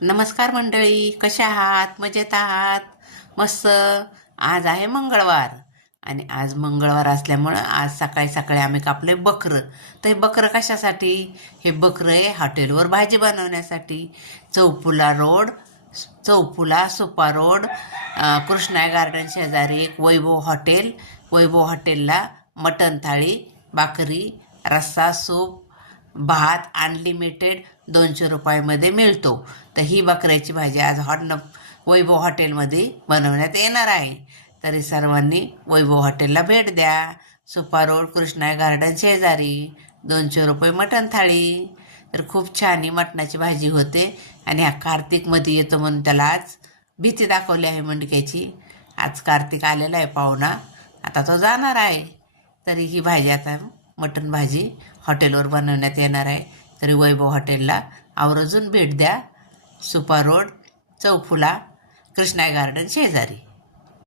नमस्कार मंडळी कशा आहात? मजेत आहात? मस्त. आज आहे मंगळवार आणि आज मंगळवार असल्यामुळं आज सकाळी सकाळी आम्ही कापले बकरं. तर हे बकरं कशासाठी? हे बकरं आहे हॉटेलवर भाजी बनवण्यासाठी. Chaupula road Chaupula Supa road Krishna garden शेजारी एक वैभव हॉटेल. वैभव हॉटेलला मटण थाळी भाकरी रस्सा सूप भात अनलिमिटेड दोनशे रुपयामध्ये मिळतो. तर ही बकऱ्याची भाजी आज हॉट न वैभव हॉटेलमध्ये बनवण्यात येणार आहे. तरी सर्वांनी वैभव हॉटेलला भेट द्या. सुपा रोड कृष्णा गार्डन शेजारी दोनशे रुपये मटण थाळी. तर खूप छान ही मटणाची भाजी होते. आणि हा कार्तिकमध्ये येतो म्हणून त्याला आज भीती दाखवली आहे मंडक्याची. आज कार्तिक आलेला आहे पाहुणा. आता तो जाणार आहे. तरी ही भाजी आता मटण भाजी हॉटेलवर बनवण्यात येणार आहे. तरी वैभव हॉटेलला आवर्जून भेट द्या. सुपा रोड चौफुला कृष्णा गार्डन शेजारी.